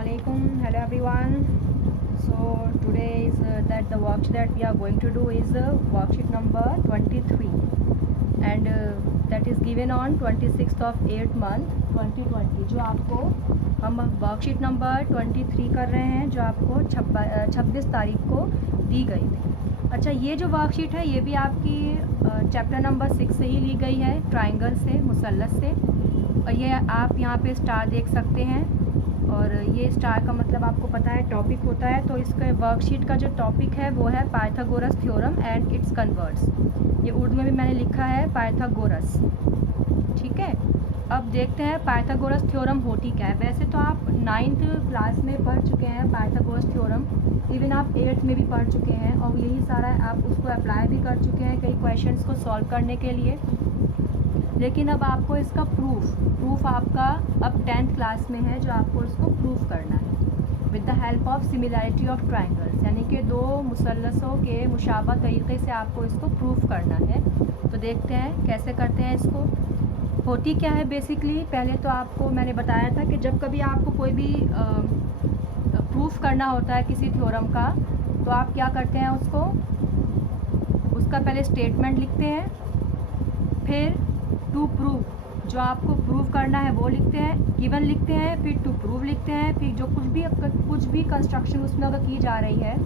Assalamualaikum. Hello everyone. So today is that the worksheet that we are going to do is worksheet number 23 and that is given on 26th of 8th month 2020 जो आपको हम worksheet number 23 कर रहे हैं जो आपको 26 तारीख को दी गई थी। अच्छा, ये जो वर्कशीट है ये भी आपकी चैप्टर नंबर 6 से ही ली गई है, ट्राइंगल से, मुसल्लस से। और ये आप यहाँ पे स्टार देख सकते हैं और ये स्टार का मतलब आपको पता है टॉपिक होता है। तो इसके वर्कशीट का जो टॉपिक है वो है Pythagoras theorem and it's converts. ये उर्दू में भी मैंने लिखा है पाइथागोरस, ठीक है। अब देखते हैं पाइथागोरस थ्योरम होती क्या है। वैसे तो आप 9th क्लास में पढ़ चुके हैं पाइथागोरस थ्योरम, इवन आप 8th में भी पढ़ चुके हैं और यही सारा आप उसको अप्लाई भी कर चुके हैं कई क्वेश्चंस को सॉल्व करने के लिए। लेकिन अब आपको इसका प्रूफ आपका अब 10th क्लास में है जो आपको इसको प्रूफ करना है with the help of similarity of triangles, यानी कि दो मुसल्लसों के मुशाबा तरीक़े से आपको इसको प्रूफ करना है। तो देखते हैं कैसे करते हैं इसको। होती क्या है बेसिकली, पहले तो आपको मैंने बताया था कि जब कभी आपको कोई भी प्रूफ करना होता है किसी थ्योरम का तो आप क्या करते हैं, उसका पहले स्टेटमेंट लिखते हैं, फिर टू प्रूव जो आपको प्रूव करना है वो लिखते हैं, गिवन लिखते हैं, फिर टू प्रूव लिखते हैं, फिर जो कुछ भी कंस्ट्रक्शन उसमें अगर की जा रही है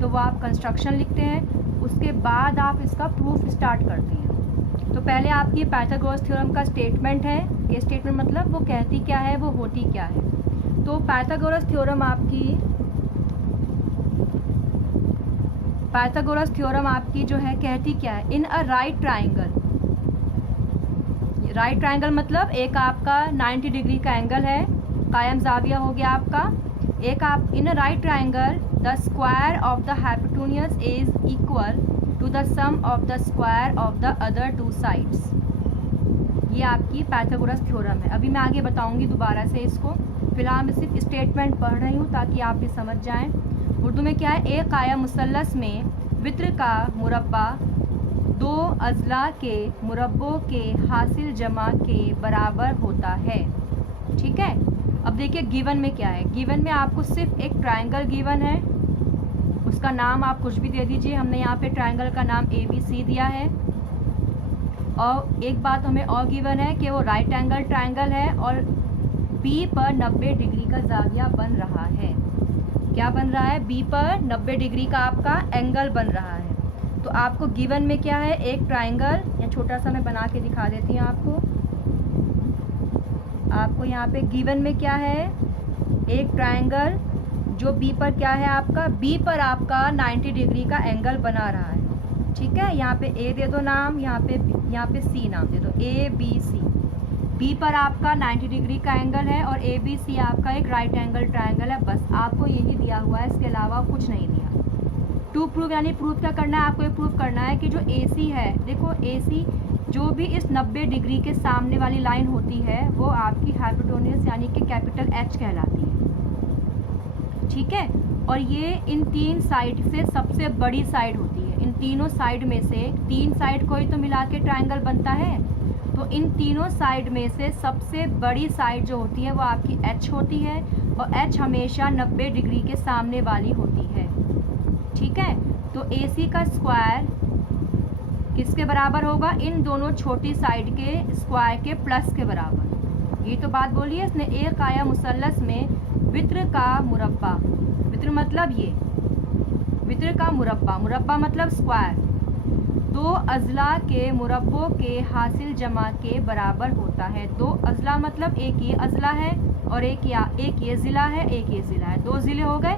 तो वो आप कंस्ट्रक्शन लिखते हैं। उसके बाद आप इसका प्रूफ स्टार्ट करते हैं। तो पहले आपकी पाइथागोरस थ्योरम का स्टेटमेंट है कि स्टेटमेंट मतलब वो कहती क्या है, वो होती क्या है। तो पाइथागोरस थ्योरम आपकी जो है कहती क्या है, in a right triangle. Right triangle मतलब एक आपका 90 डिग्री का एंगल है, कायम जाविया हो गया आपका। एक आप in a right triangle the square of the hypotenuse is equal to the sum of the square of the other two sides. ये आपकी पाइथागोरस थ्योरम है। अभी मैं आगे बताऊंगी दोबारा से इसको, फिलहाल मैं सिर्फ स्टेटमेंट पढ़ रही हूँ ताकि आप भी समझ जाएं। उर्दू में क्या है, एक कायम मुसल्लस में वित्र का मुरब्बा दो अज़ला के मुरब्बों के हासिल जमा के बराबर होता है, ठीक है। अब देखिए गिवन में क्या है। गिवन में आपको सिर्फ एक ट्राइंगल गिवन है, उसका नाम आप कुछ भी दे दीजिए। हमने यहाँ पे ट्राइंगल का नाम ABC दिया है। और एक बात हमें और गिवन है कि वो राइट एंगल ट्राइंगल है और B पर 90 डिग्री का जाविया बन रहा है। क्या बन रहा है, B पर 90 डिग्री का आपका एंगल बन रहा है। तो आपको गिवन में क्या है, एक ट्राइंगल, या छोटा सा मैं बना के दिखा देती हूँ आपको यहाँ पे गिवन में क्या है, एक ट्राइंगल जो B पर क्या है आपका, B पर आपका 90 डिग्री का एंगल बना रहा है, ठीक है। यहाँ पे A दे दो नाम, यहाँ पे C नाम दे दो, ABC। B पर आपका 90 डिग्री का एंगल है और ABC आपका एक राइट एंगल ट्राइंगल है। बस आपको यही दिया हुआ है, इसके अलावा कुछ नहीं दिया। टू प्रूव यानी प्रूफ क्या करना है, आपको ये प्रूफ करना है कि जो AC है, देखो AC जो भी इस 90 डिग्री के सामने वाली लाइन होती है वो आपकी हाइपोटेन्यूज यानी कि कैपिटल H कहलाती है, ठीक है। और ये इन तीन साइड से सबसे बड़ी साइड होती है। इन तीनों साइड में से, तीन साइड को ही तो मिला के ट्राइंगल बनता है, तो इन तीनों साइड में से सबसे बड़ी साइड जो होती है वो आपकी H होती है और H हमेशा 90 डिग्री के सामने वाली होती है, ठीक है। तो AC का स्क्वायर किसके बराबर होगा, इन दोनों छोटी साइड के स्क्वायर के प्लस के बराबर। ये तो बात बोली है इसने। एक काया मुसल्लस में वित्र का मुरब्बा, वित्र मतलब ये, वित्र का मुरब्बा मतलब स्क्वायर, दो अज़ला के मुरब्बों के हासिल जमा के बराबर होता है। दो अज़ला मतलब एक ये अज़ला है और एक ये ज़िला है, एक ये ज़िला है, दो ज़िले हो गए।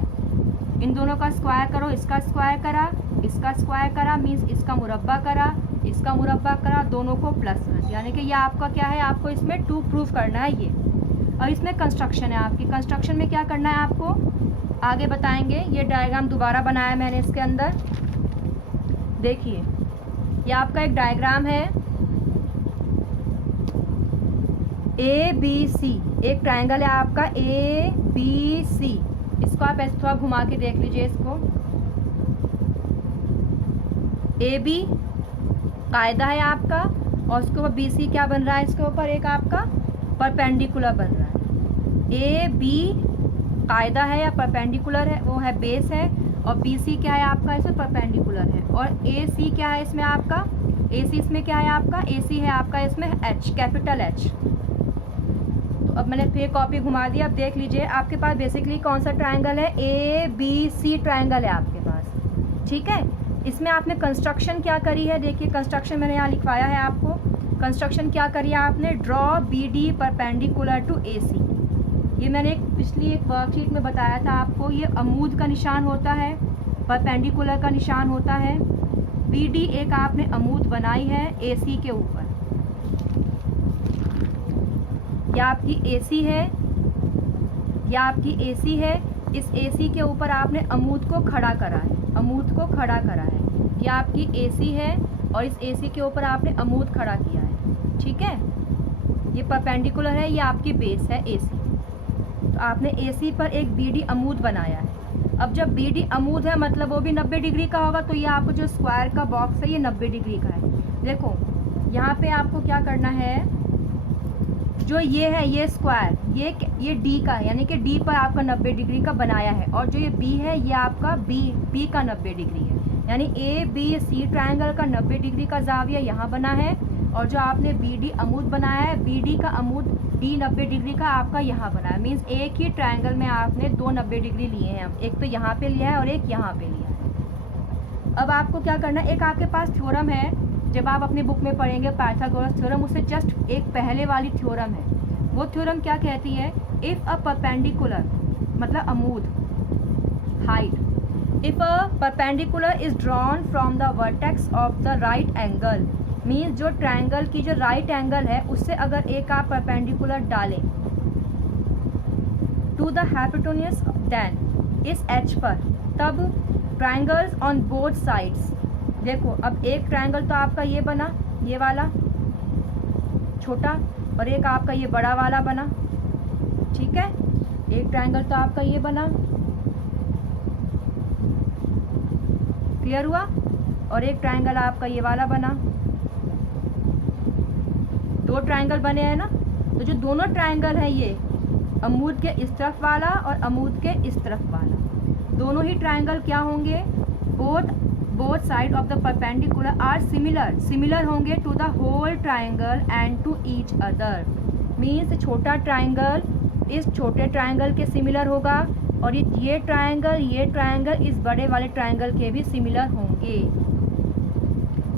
इन दोनों का स्क्वायर करो, इसका स्क्वायर करा, इसका स्क्वायर करा, मीन्स इसका मुरब्बा करा, इसका मुरब्बा करा, दोनों को प्लस कर, यानी कि ये आपका क्या है, आपको इसमें टू प्रूफ करना है ये। और इसमें कंस्ट्रक्शन है आपकी। कंस्ट्रक्शन में क्या करना है आपको आगे बताएंगे। ये डायग्राम दोबारा बनाया मैंने इसके अंदर, देखिए ये आपका एक डायग्राम है ABC, एक ट्राइंगल है आपका ABC। इसको आप ऐसे थोड़ा घुमा के देख लीजिए इसको। AB कायदा है आपका और उसके ऊपर BC क्या बन रहा है, इसके ऊपर एक आपका परपेंडिकुलर बन रहा है। AB कायदा है या परपेंडिकुलर है, वो है बेस है, और BC क्या है आपका, इसमें परपेंडिकुलर है, और AC क्या है इसमें आपका, AC इसमें क्या है आपका, AC है आपका इसमें H, कैपिटल H। तो अब मैंने फिर कॉपी घुमा दिया। अब देख लीजिए आपके पास बेसिकली कौन सा ट्रायंगल है, ABC ट्रायंगल है आपके पास, ठीक है। इसमें आपने कंस्ट्रक्शन क्या करी है, देखिए कंस्ट्रक्शन मैंने यहाँ लिखवाया है आपको। कंस्ट्रक्शन क्या करी है आपने, draw BD perpendicular to AC। ये मैंने पिछली एक वर्कशीट में बताया था आपको, ये अमूद का निशान होता है, परपेंडिकुलर का निशान होता है। BD एक आपने अमूद बनाई है AC के ऊपर, या आपकी AC है, या आपकी AC है, इस AC के ऊपर आपने अमूद को खड़ा करा है, अमूद को खड़ा करा है। ये आपकी AC है और इस AC के ऊपर आपने अमूद खड़ा किया है, ठीक है। ये परपेंडिकुलर है, ये आपकी बेस है AC। तो आपने AC पर एक BD अमूद बनाया है। अब जब BD अमूद है मतलब वो भी 90 डिग्री का होगा, तो ये आपको जो स्क्वायर का बॉक्स है ये 90 डिग्री का है। देखो यहाँ पे आपको क्या करना है, जो ये है ये स्क्वायर, ये D का है, यानी कि D पर आपका 90 डिग्री का बनाया है, और जो ये B है ये आपका B का 90 डिग्री है, यानी ABC ट्रायंगल का 90 डिग्री का जाविया यहाँ बना है, और जो आपने BD अमूद बनाया है, BD का अमूद D 90 डिग्री का आपका यहाँ बना है। मीन्स एक ही ट्रायंगल में आपने दो 90 डिग्री लिए हैं, एक तो यहाँ पे लिया है और एक यहाँ पे लिया है। अब आपको क्या करना है, एक आपके पास थ्योरम है, जब आप अपनी बुक में पढ़ेंगे पाइथागोरस थ्योरम, उससे जस्ट एक पहले वाली थ्योरम है। वो थ्योरम क्या कहती है, इफ़ अ परपेंडिकुलर मतलब अमूद height, if a perpendicular is drawn from the vertex of the right angle, means जो ट्रायंगल की जो राइट एंगल है उससे अगर एक आप परपेंडिकुलर डालें टू द हाइपोटेन्यूज देन इस H पर, तब ट्रायंगल्स ऑन बोथ साइड्स। देखो अब एक ट्रायंगल तो आपका ये बना, ये वाला छोटा, और एक आपका ये बड़ा वाला बना, ठीक है। एक ट्रायंगल तो आपका ये बना, क्लियर हुआ, और एक ट्रायंगल आपका ये वाला बना। दो ट्रायंगल बने हैं ना, तो जो दोनों ट्रायंगल हैं ये अमूद के इस तरफ वाला और अमूद के इस तरफ वाला, दोनों ही ट्रायंगल क्या होंगे, both side of the perpendicular are similar होंगे to the whole triangle and to each other. Means छोटा ट्रायंगल इस छोटे ट्रायंगल के सिमिलर होगा, और ये ट्रायंगल इस बड़े वाले ट्रायंगल के भी सिमिलर होंगे,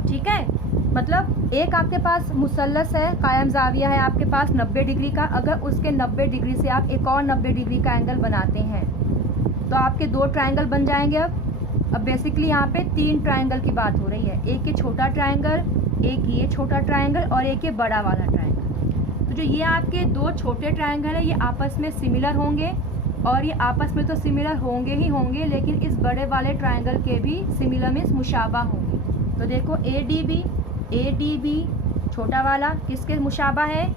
ठीक है। मतलब एक आपके पास मुसल्लस है, कायम जाविया है आपके पास 90 डिग्री का, अगर उसके 90 डिग्री से आप एक और 90 डिग्री का एंगल बनाते हैं तो आपके दो ट्रायंगल बन जाएंगे। अब बेसिकली यहाँ पे तीन ट्रायंगल की बात हो रही है, एक ये छोटा ट्रायंगल, एक ये छोटा ट्रायंगल और एक ये बड़ा वाला ट्रायंगल। तो जो ये आपके दो छोटे ट्रायंगल है ये आपस में सिमिलर होंगे, और ये आपस में तो सिमिलर होंगे ही होंगे, लेकिन इस बड़े वाले ट्रायंगल के भी सिमिलर मीन्स मुशाबा होंगे। तो देखो ADB छोटा वाला किसके मुशाबा है,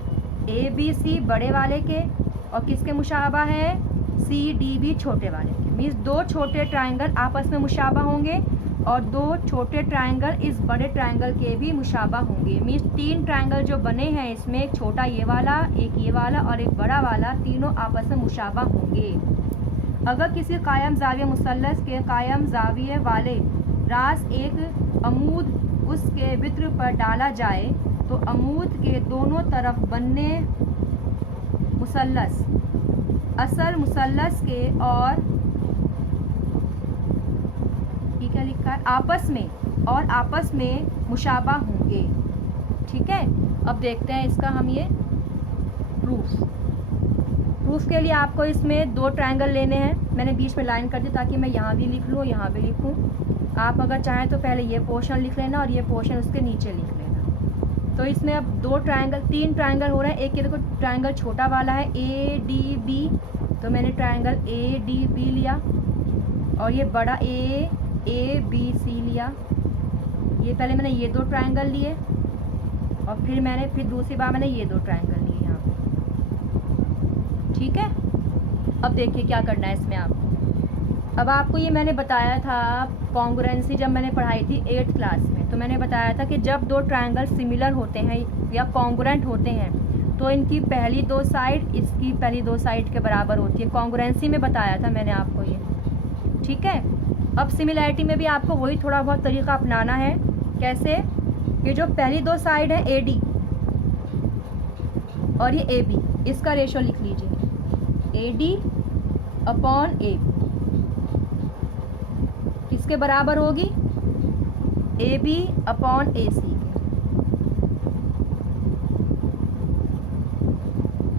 ABC बड़े वाले के, और किसके मुशाबा है, CDB छोटे वाले के। मीन्स दो छोटे ट्रायंगल आपस में मुशाबा होंगे और दो छोटे ट्रायंगल इस बड़े ट्रायंगल के भी मुशाबा होंगे। मीन्स तीन ट्रायंगल जो बने हैं इसमें, एक छोटा ये वाला, एक ये वाला और एक बड़ा वाला, तीनों आपस में मुशाबा होंगे। अगर किसी कायम जाविया मुसल्लस के कायम जाविये वाले रास एक अमूद उसके वित्र पर डाला जाए तो अमूद के दोनों तरफ बनने मुसल्लस असल मुसल्लस के और ये क्या लिखा है, आपस में मुशाबा होंगे, ठीक है। अब देखते हैं इसका हम ये प्रूफ के लिए आपको इसमें दो ट्रायंगल लेने हैं। मैंने बीच में लाइन कर दी ताकि मैं यहाँ भी लिख लूँ, यहाँ भी लिखूँ। आप अगर चाहें तो पहले ये पोर्शन लिख लेना और ये पोर्शन उसके नीचे लिख लेना। तो इसमें अब तीन ट्रायंगल हो रहे हैं। एक ये देखो ट्रायंगल छोटा वाला है ADB, तो मैंने ट्रायंगल ADB लिया, और ये बड़ा ABC लिया। ये पहले मैंने ये दो ट्रायंगल लिए और फिर दूसरी बार मैंने ये दो ट्रायंगल लिए यहाँ पे, ठीक है। अब देखिए क्या करना है इसमें अब आपको ये मैंने बताया था कॉन्ग्रुएंसी जब मैंने पढ़ाई थी 8th क्लास में, तो मैंने बताया था कि जब दो ट्रायंगल सिमिलर होते हैं या कॉन्ग्रुएंट होते हैं तो इनकी पहली दो साइड इसकी पहली दो साइड के बराबर होती है। कॉन्ग्रुएंसी में बताया था मैंने आपको ये, ठीक है। अब सिमिलैरिटी में भी आपको वही थोड़ा बहुत तरीका अपनाना है। कैसे? ये जो पहली दो साइड है AD और ये AB, इसका रेशो लिख लीजिए। AD अपॉन AB किसके बराबर होगी? AB अपॉन AC के,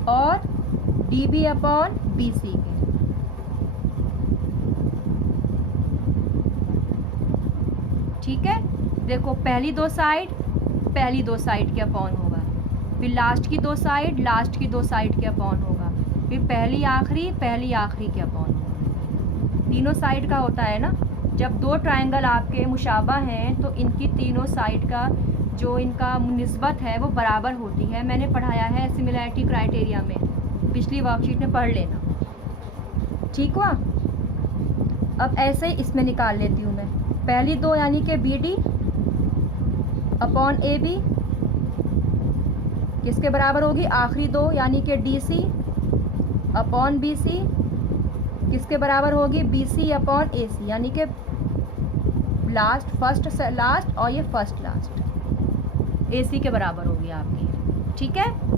और DB अपॉन BC के। ठीक है, देखो पहली दो साइड के अपॉन होगा, फिर लास्ट की दो साइड के अपॉन होगा, फिर पहली आखिरी के अपॉन होगा। तीनों साइड का होता है ना। जब दो ट्रायंगल आपके मुशाबा हैं तो इनकी तीनों साइड का जो इनका निस्बत है वो बराबर होती है। मैंने पढ़ाया है सिमिलैरिटी क्राइटेरिया में, पिछली वर्कशीट में पढ़ लेना, ठीक हुआ। अब ऐसे ही इसमें निकाल लेती हूँ मैं। पहली दो यानी कि BD अपॉन AB किसके बराबर होगी? आखिरी दो यानी कि DC अपॉन BC किसके बराबर होगी? BC अपॉन AC, यानी कि फर्स्ट लास्ट और ये फर्स्ट लास्ट AC के बराबर होगी आपकी, ठीक है।